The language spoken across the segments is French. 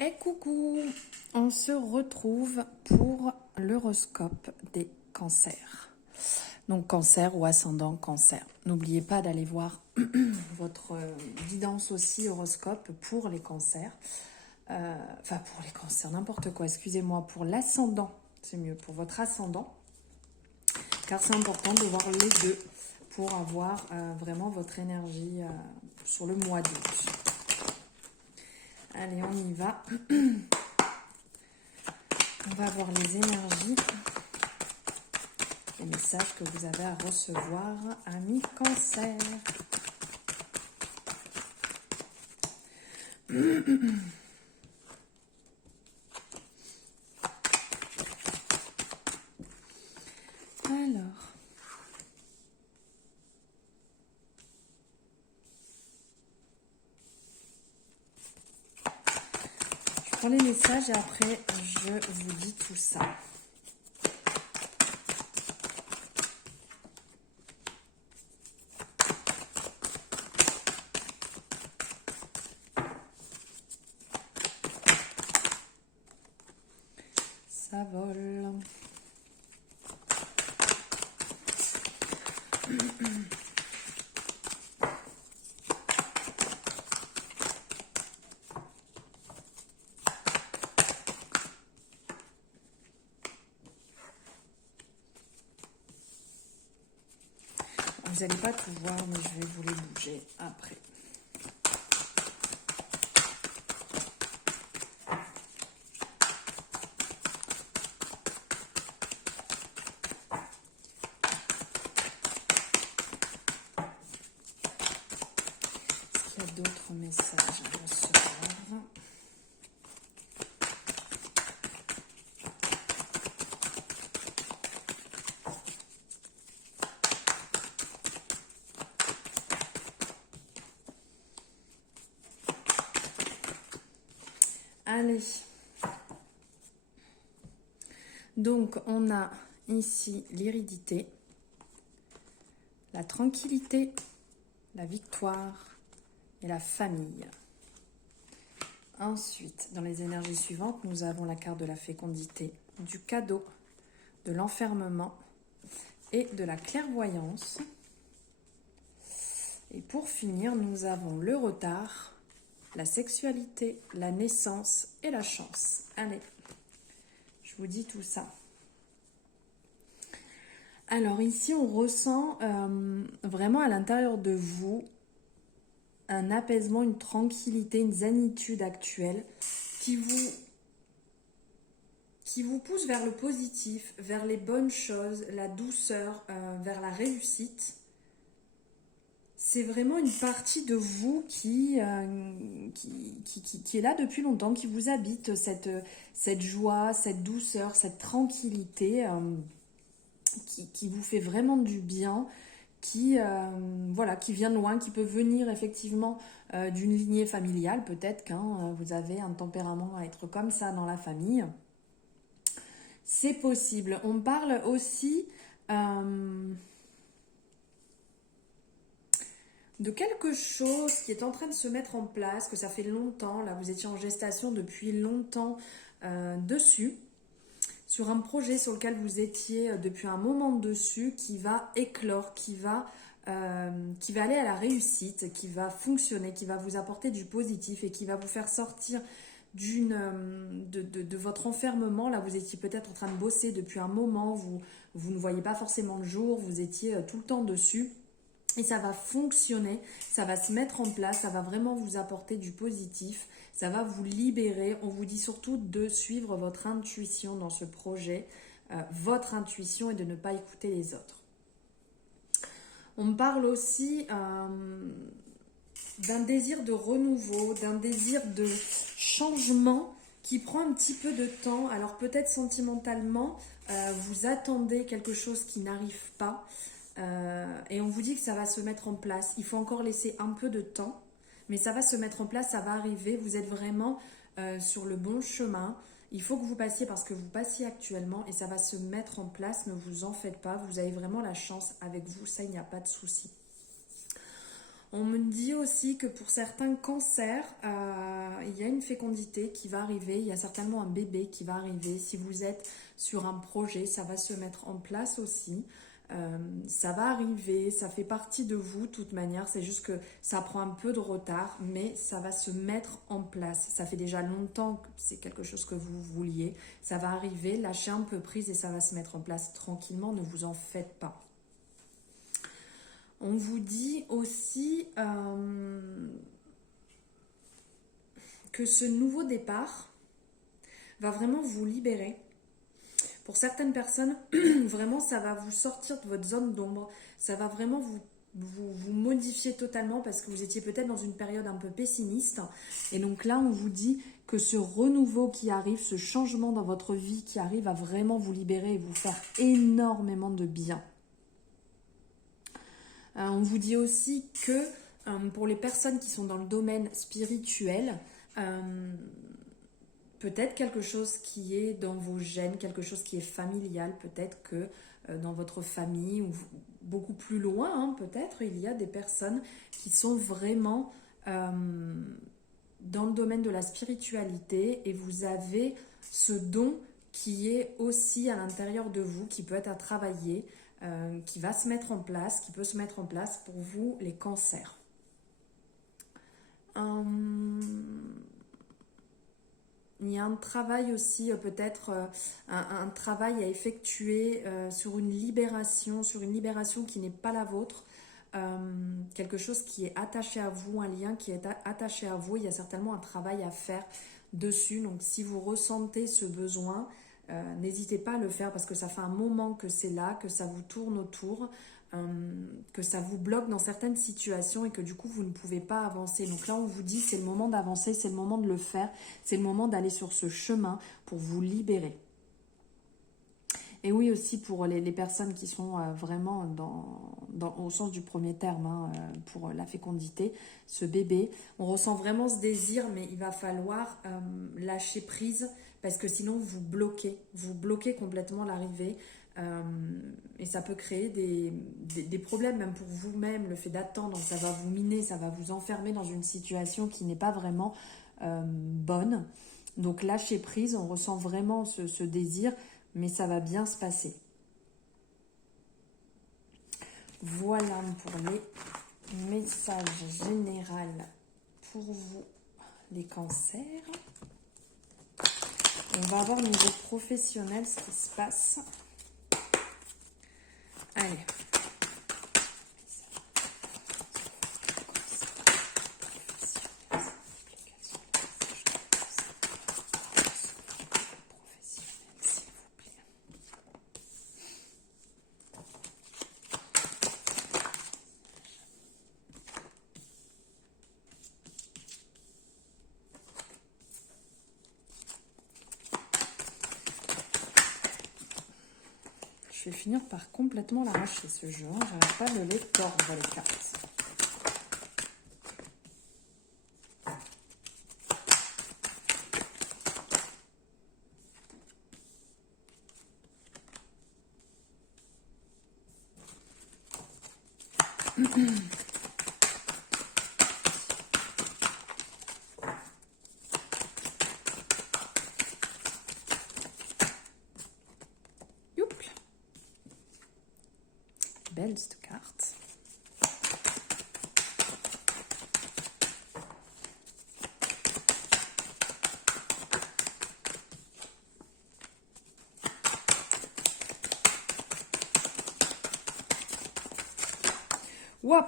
Et coucou, on se retrouve pour l'horoscope des cancers. Donc cancer ou ascendant cancer. N'oubliez pas d'aller voir votre guidance aussi horoscope pour les cancers. Enfin pour les cancers, n'importe quoi, excusez-moi, pour l'ascendant, c'est mieux, pour votre ascendant. Car c'est important de voir les deux pour avoir vraiment votre énergie sur le mois d'août. Allez, on y va. On va voir les énergies, les messages que vous avez à recevoir, amis cancer. Alors, je prends les messages et après je vous dis tout ça. Ça vole. Vous n'allez pas tout voir, mais je vais vous les bouger après. Est-ce qu'il y a d'autres messages à recevoir ? Allez. Donc, on a ici l'hérédité, la tranquillité, la victoire et la famille. Ensuite, dans les énergies suivantes, nous avons la carte de la fécondité, du cadeau, de l'enfermement et de la clairvoyance. Et pour finir, nous avons le retard, la sexualité, la naissance et la chance. Allez, je vous dis tout ça. Alors ici, on ressent vraiment à l'intérieur de vous un apaisement, une tranquillité, une zénitude actuelle qui vous pousse vers le positif, vers les bonnes choses, la douceur, vers la réussite. C'est vraiment une partie de vous qui est là depuis longtemps, qui vous habite, cette joie, cette douceur, cette tranquillité qui vous fait vraiment du bien, qui vient de loin, qui peut venir effectivement d'une lignée familiale, peut-être quand vous avez un tempérament à être comme ça dans la famille. C'est possible. On parle aussi de quelque chose qui est en train de se mettre en place, que ça fait longtemps, là vous étiez en gestation depuis longtemps dessus, sur un projet sur lequel vous étiez depuis un moment dessus, qui va éclore, qui va aller à la réussite, qui va fonctionner, qui va vous apporter du positif et qui va vous faire sortir de votre enfermement. Là vous étiez peut-être en train de bosser depuis un moment, vous ne voyez pas forcément le jour, vous étiez tout le temps dessus. Et ça va fonctionner, ça va se mettre en place, ça va vraiment vous apporter du positif, ça va vous libérer. On vous dit surtout de suivre votre intuition dans ce projet, votre intuition, et de ne pas écouter les autres. On me parle aussi d'un désir de renouveau, d'un désir de changement qui prend un petit peu de temps. Alors peut-être sentimentalement, vous attendez quelque chose qui n'arrive pas. Et on vous dit que ça va se mettre en place. Il faut encore laisser un peu de temps, mais ça va se mettre en place, ça va arriver. Vous êtes vraiment sur le bon chemin. Il faut que vous passiez parce que vous passiez actuellement et ça va se mettre en place. Ne vous en faites pas, vous avez vraiment la chance avec vous, ça il n'y a pas de souci. On me dit aussi que pour certains cancers, il y a une fécondité qui va arriver, il y a certainement un bébé qui va arriver. Si vous êtes sur un projet, ça va se mettre en place aussi. Ça va arriver, ça fait partie de vous de toute manière, c'est juste que ça prend un peu de retard, mais ça va se mettre en place. Ça fait déjà longtemps que c'est quelque chose que vous vouliez, ça va arriver, lâchez un peu prise et ça va se mettre en place tranquillement, ne vous en faites pas. On vous dit aussi que ce nouveau départ va vraiment vous libérer. Pour certaines personnes, vraiment, ça va vous sortir de votre zone d'ombre. Ça va vraiment vous modifier totalement parce que vous étiez peut-être dans une période un peu pessimiste. Et donc là, on vous dit que ce renouveau qui arrive, ce changement dans votre vie qui arrive, va vraiment vous libérer et vous faire énormément de bien. On vous dit aussi que pour les personnes qui sont dans le domaine spirituel, peut-être quelque chose qui est dans vos gènes, quelque chose qui est familial, peut-être que dans votre famille ou beaucoup plus loin, hein, peut-être, il y a des personnes qui sont vraiment dans le domaine de la spiritualité et vous avez ce don qui est aussi à l'intérieur de vous, qui peut être à travailler, qui va se mettre en place, qui peut se mettre en place pour vous, les cancers. Il y a un travail aussi, peut-être un travail à effectuer sur une libération qui n'est pas la vôtre, quelque chose qui est attaché à vous, un lien qui est attaché à vous. Il y a certainement un travail à faire dessus. Donc si vous ressentez ce besoin, n'hésitez pas à le faire parce que ça fait un moment que c'est là, que ça vous tourne autour, que ça vous bloque dans certaines situations et que du coup vous ne pouvez pas avancer. Donc là on vous dit c'est le moment d'avancer, c'est le moment de le faire, c'est le moment d'aller sur ce chemin pour vous libérer. Et oui aussi pour les personnes qui sont vraiment au sens du premier terme, hein, pour la fécondité, ce bébé, on ressent vraiment ce désir mais il va falloir lâcher prise parce que sinon vous bloquez complètement l'arrivée. Et ça peut créer des problèmes même pour vous-même, le fait d'attendre, ça va vous miner, ça va vous enfermer dans une situation qui n'est pas vraiment bonne. Donc lâcher prise, on ressent vraiment ce désir, mais ça va bien se passer. Voilà pour les messages généraux pour vous, les cancers. On va voir au niveau professionnel ce qui se passe. Allez. Je vais finir par complètement l'arracher ce jeu. J'arrête pas de les tordre les cartes. Belle cette carte. Wop!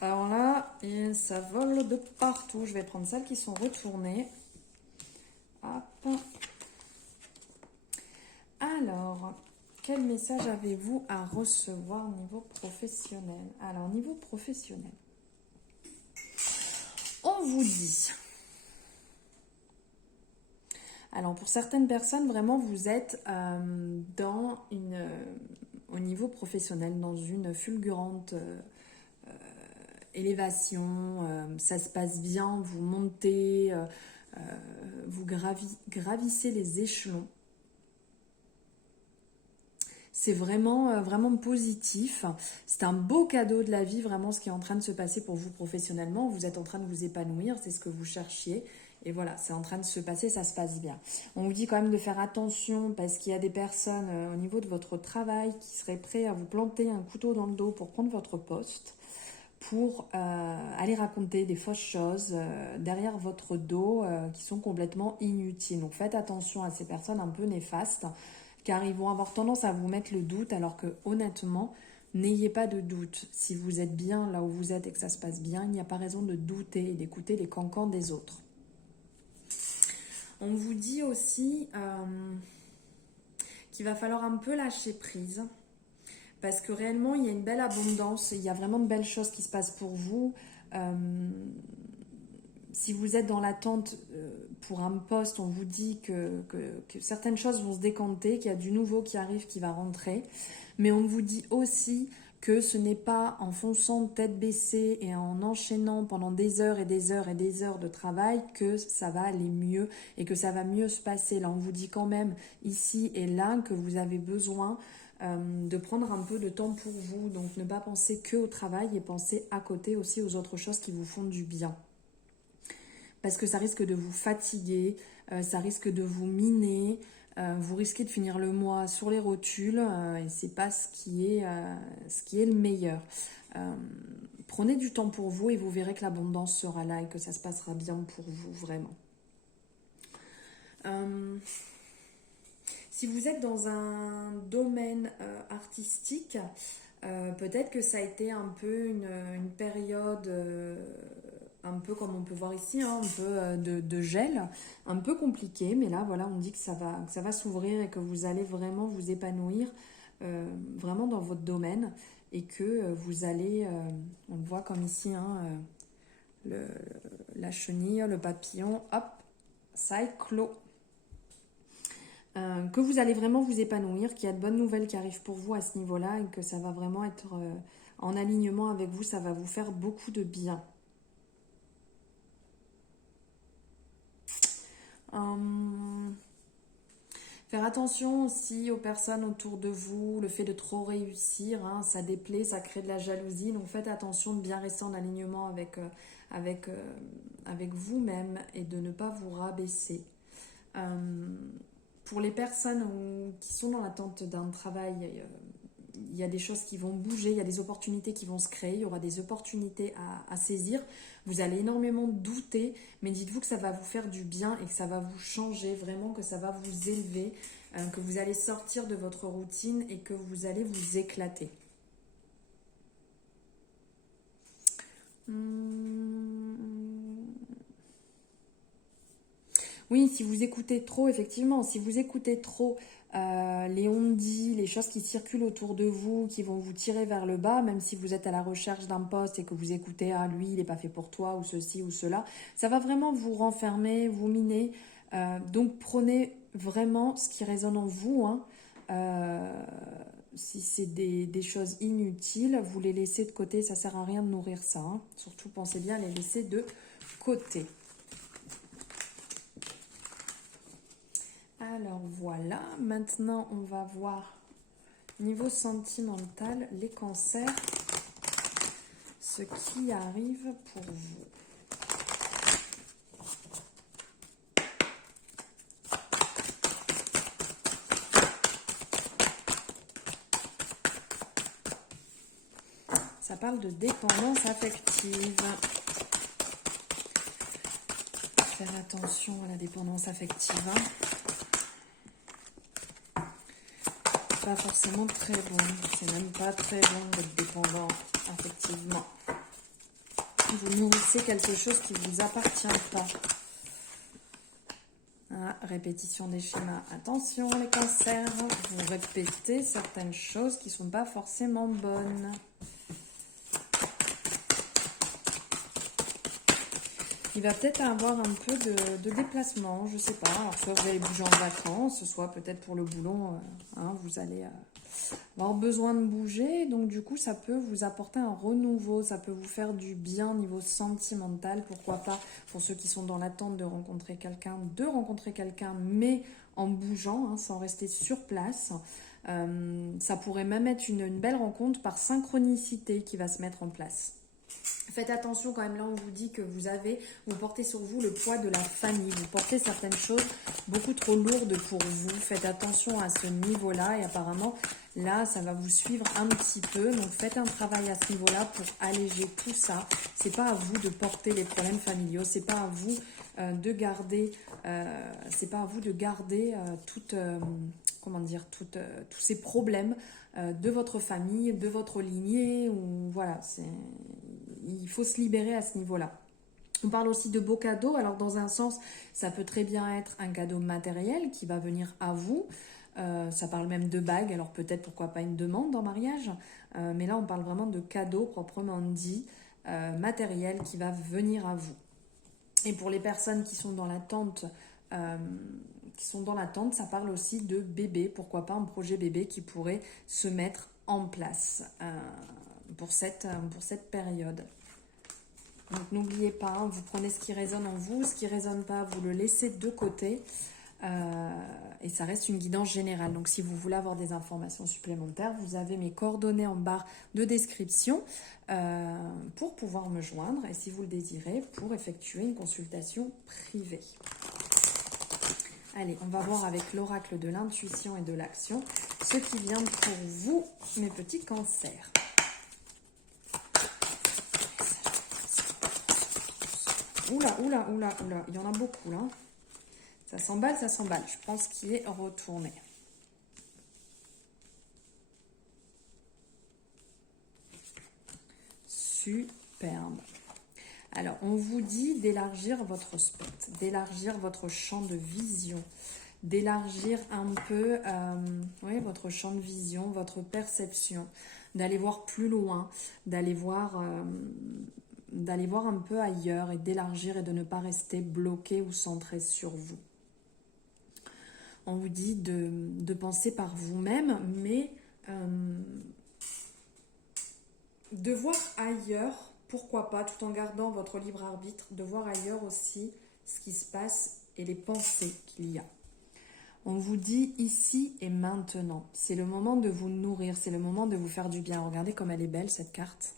Alors là, et ça vole de partout. Je vais prendre celles qui sont retournées. Hop. Alors, quel message avez-vous à recevoir au niveau professionnel? Alors, niveau professionnel, on vous dit... Alors, pour certaines personnes, vraiment, vous êtes au niveau professionnel, dans une fulgurante élévation. Ça se passe bien, vous montez, vous gravissez les échelons. C'est vraiment, vraiment positif. C'est un beau cadeau de la vie, vraiment, ce qui est en train de se passer pour vous professionnellement. Vous êtes en train de vous épanouir, c'est ce que vous cherchiez. Et voilà, c'est en train de se passer, ça se passe bien. On vous dit quand même de faire attention parce qu'il y a des personnes au niveau de votre travail qui seraient prêts à vous planter un couteau dans le dos pour prendre votre poste, pour aller raconter des fausses choses derrière votre dos qui sont complètement inutiles. Donc faites attention à ces personnes un peu néfastes car ils vont avoir tendance à vous mettre le doute alors que honnêtement, n'ayez pas de doute. Si vous êtes bien là où vous êtes et que ça se passe bien, il n'y a pas raison de douter et d'écouter les cancans des autres. On vous dit aussi qu'il va falloir un peu lâcher prise parce que réellement il y a une belle abondance, il y a vraiment de belles choses qui se passent pour vous. Si vous êtes dans l'attente pour un poste, on vous dit que certaines choses vont se décanter, qu'il y a du nouveau qui arrive, qui va rentrer. Mais on vous dit aussi que ce n'est pas en fonçant tête baissée et en enchaînant pendant des heures et des heures et des heures de travail que ça va aller mieux et que ça va mieux se passer. Là, on vous dit quand même ici et là que vous avez besoin de prendre un peu de temps pour vous. Donc, ne pas penser que au travail et penser à côté aussi aux autres choses qui vous font du bien. Parce que ça risque de vous fatiguer, ça risque de vous miner, vous risquez de finir le mois sur les rotules et c'est pas ce qui est le meilleur. Prenez du temps pour vous et vous verrez que l'abondance sera là et que ça se passera bien pour vous, vraiment. Si vous êtes dans un domaine artistique, peut-être que ça a été un peu une période, un peu comme on peut voir ici, hein, un peu de gel, un peu compliqué, mais là voilà, on dit que ça va s'ouvrir et que vous allez vraiment vous épanouir vraiment dans votre domaine et que vous allez, on le voit comme ici, hein, la chenille, le papillon, hop, ça éclot. Que vous allez vraiment vous épanouir, qu'il y a de bonnes nouvelles qui arrivent pour vous à ce niveau-là et que ça va vraiment être en alignement avec vous, ça va vous faire beaucoup de bien. Faire attention aussi aux personnes autour de vous, le fait de trop réussir, hein, ça déplaît, ça crée de la jalousie, donc faites attention de bien rester en alignement avec vous-même et de ne pas vous rabaisser. Pour les personnes qui sont dans l'attente d'un travail, il y a des choses qui vont bouger, il y a des opportunités qui vont se créer, il y aura des opportunités à saisir. Vous allez énormément douter, mais dites-vous que ça va vous faire du bien et que ça va vous changer, vraiment que ça va vous élever, que vous allez sortir de votre routine et que vous allez vous éclater. Oui, si vous écoutez trop, effectivement, si vous écoutez trop les on-dit, les choses qui circulent autour de vous, qui vont vous tirer vers le bas, même si vous êtes à la recherche d'un poste et que vous écoutez « Ah, lui, il n'est pas fait pour toi » ou ceci ou cela, ça va vraiment vous renfermer, vous miner. Donc, prenez vraiment ce qui résonne en vous, hein. Si c'est des choses inutiles, vous les laissez de côté, ça ne sert à rien de nourrir ça, hein. Surtout, pensez bien à les laisser de côté. Alors voilà, maintenant on va voir niveau sentimental, les cancers, ce qui arrive pour vous. Ça parle de dépendance affective. Faire attention à la dépendance affective, hein. Pas forcément très bon, c'est même pas très bon d'être dépendant affectivement. Vous nourrissez quelque chose qui ne vous appartient pas. Ah, répétition des schémas. Attention les cancers, vous répétez certaines choses qui ne sont pas forcément bonnes. Il va peut-être avoir un peu de déplacement, je ne sais pas. Alors, soit vous allez bouger en vacances, soit peut-être pour le boulot, hein, vous allez avoir besoin de bouger. Donc, du coup, ça peut vous apporter un renouveau, ça peut vous faire du bien au niveau sentimental. Pourquoi pas, pour ceux qui sont dans l'attente de rencontrer quelqu'un, mais en bougeant, hein, sans rester sur place. Ça pourrait même être une belle rencontre par synchronicité qui va se mettre en place. Faites attention quand même, là on vous dit que vous portez sur vous le poids de la famille, vous portez certaines choses beaucoup trop lourdes pour vous, faites attention à ce niveau-là et apparemment là ça va vous suivre un petit peu, donc faites un travail à ce niveau-là pour alléger tout ça. C'est pas à vous de porter les problèmes familiaux, c'est pas à vous de garder, comment dire, tous ces problèmes de votre famille, de votre lignée, ou voilà, il faut se libérer à ce niveau-là. On parle aussi de beaux cadeaux. Alors dans un sens, ça peut très bien être un cadeau matériel qui va venir à vous. Ça parle même de bagues, alors peut-être pourquoi pas une demande en mariage. Mais là, on parle vraiment de cadeaux proprement dit, matériel qui va venir à vous. Et pour les personnes qui sont dans l'attente, ça parle aussi de bébé. Pourquoi pas un projet bébé qui pourrait se mettre en place pour cette période. Donc n'oubliez pas, hein, vous prenez ce qui résonne en vous, ce qui ne résonne pas, vous le laissez de côté. Et ça reste une guidance générale. Donc si vous voulez avoir des informations supplémentaires, vous avez mes coordonnées en barre de description pour pouvoir me joindre et si vous le désirez, pour effectuer une consultation privée. Allez, on va voir avec l'oracle de l'intuition et de l'action ce qui vient pour vous, mes petits cancers. Oula, il y en a beaucoup là. Ça s'emballe. Je pense qu'il est retourné. Superbe. Alors, on vous dit d'élargir votre spectre, d'élargir votre champ de vision, d'élargir un peu votre champ de vision, votre perception, d'aller voir plus loin, d'aller voir un peu ailleurs et d'élargir et de ne pas rester bloqué ou centré sur vous. On vous dit de penser par vous-même, mais de voir ailleurs, pourquoi pas, tout en gardant votre libre arbitre, de voir ailleurs aussi ce qui se passe et les pensées qu'il y a. On vous dit ici et maintenant, c'est le moment de vous nourrir, c'est le moment de vous faire du bien. Regardez comme elle est belle cette carte.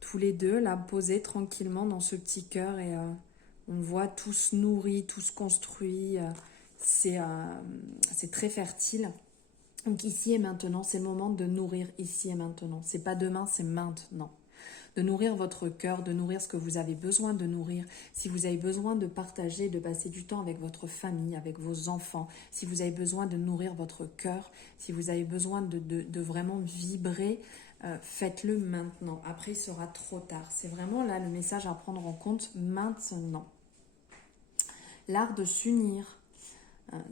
Tous les deux, là, posés tranquillement dans ce petit cœur et on voit tout se nourrit, tout se construit. C'est très fertile. Donc ici et maintenant, c'est le moment de nourrir ici et maintenant. C'est pas demain, c'est maintenant. De nourrir votre cœur, de nourrir ce que vous avez besoin de nourrir. Si vous avez besoin de partager, de passer du temps avec votre famille, avec vos enfants, si vous avez besoin de nourrir votre cœur, si vous avez besoin de vraiment vibrer, faites-le maintenant. Après, il sera trop tard. C'est vraiment là le message à prendre en compte maintenant. L'art de s'unir.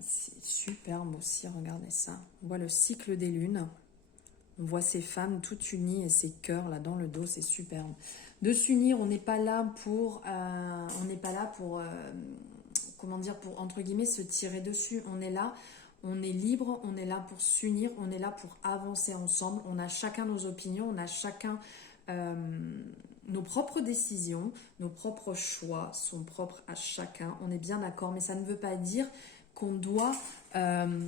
C'est superbe aussi, regardez ça. On voit le cycle des lunes. On voit ces femmes toutes unies et ces cœurs là dans le dos, c'est superbe. De s'unir, on n'est pas là pour, comment dire, pour entre guillemets se tirer dessus. On est là, on est libre, on est là pour s'unir, on est là pour avancer ensemble. On a chacun nos opinions, on a chacun nos propres décisions, nos propres choix sont propres à chacun. On est bien d'accord, mais ça ne veut pas dire qu'on doit, entre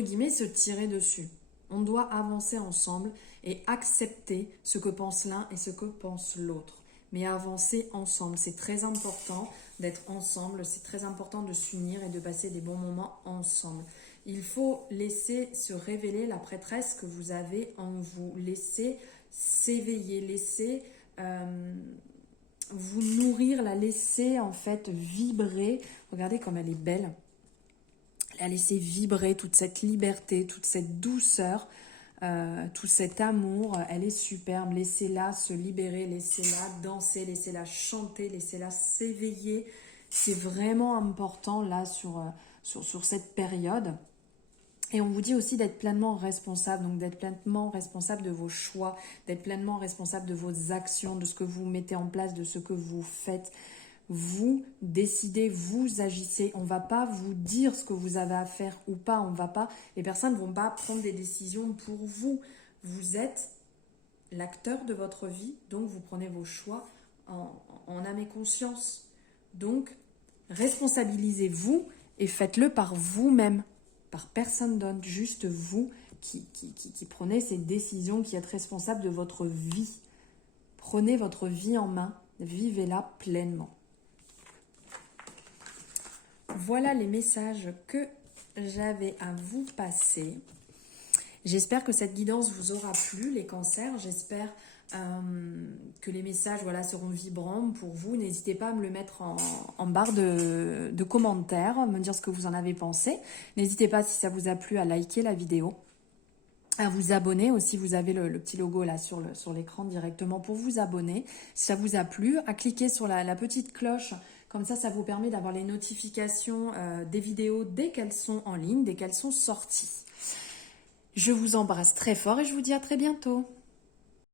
guillemets, se tirer dessus. On doit avancer ensemble et accepter ce que pense l'un et ce que pense l'autre. Mais avancer ensemble, c'est très important d'être ensemble, c'est très important de s'unir et de passer des bons moments ensemble. Il faut laisser se révéler la prêtresse que vous avez en vous, laisser s'éveiller, laisser vous nourrir, la laisser en fait vibrer. Regardez comme elle est belle. La laisser vibrer toute cette liberté, toute cette douceur, tout cet amour. Elle est superbe. Laissez-la se libérer, laissez-la danser, laissez-la chanter, laissez-la s'éveiller. C'est vraiment important là sur cette période. Et on vous dit aussi d'être pleinement responsable, donc d'être pleinement responsable de vos choix, d'être pleinement responsable de vos actions, de ce que vous mettez en place, de ce que vous faites. Vous décidez, vous agissez. On ne va pas vous dire ce que vous avez à faire ou pas. Les personnes ne vont pas prendre des décisions pour vous. Vous êtes l'acteur de votre vie, donc vous prenez vos choix en âme et conscience. Donc, responsabilisez-vous et faites-le par vous-même. Par personne d'autre, juste vous qui prenez ces décisions, qui êtes responsable de votre vie. Prenez votre vie en main, vivez-la pleinement. Voilà les messages que j'avais à vous passer. J'espère que cette guidance vous aura plu, les cancers. J'espère que les messages seront vibrants pour vous. N'hésitez pas à me le mettre en barre de commentaires, me dire ce que vous en avez pensé. N'hésitez pas, si ça vous a plu, à liker la vidéo, à vous abonner aussi. Vous avez le petit logo là sur l'écran directement pour vous abonner. Si ça vous a plu, à cliquer sur la petite cloche. Comme ça vous permet d'avoir les notifications des vidéos dès qu'elles sont en ligne, dès qu'elles sont sorties. Je vous embrasse très fort et je vous dis à très bientôt.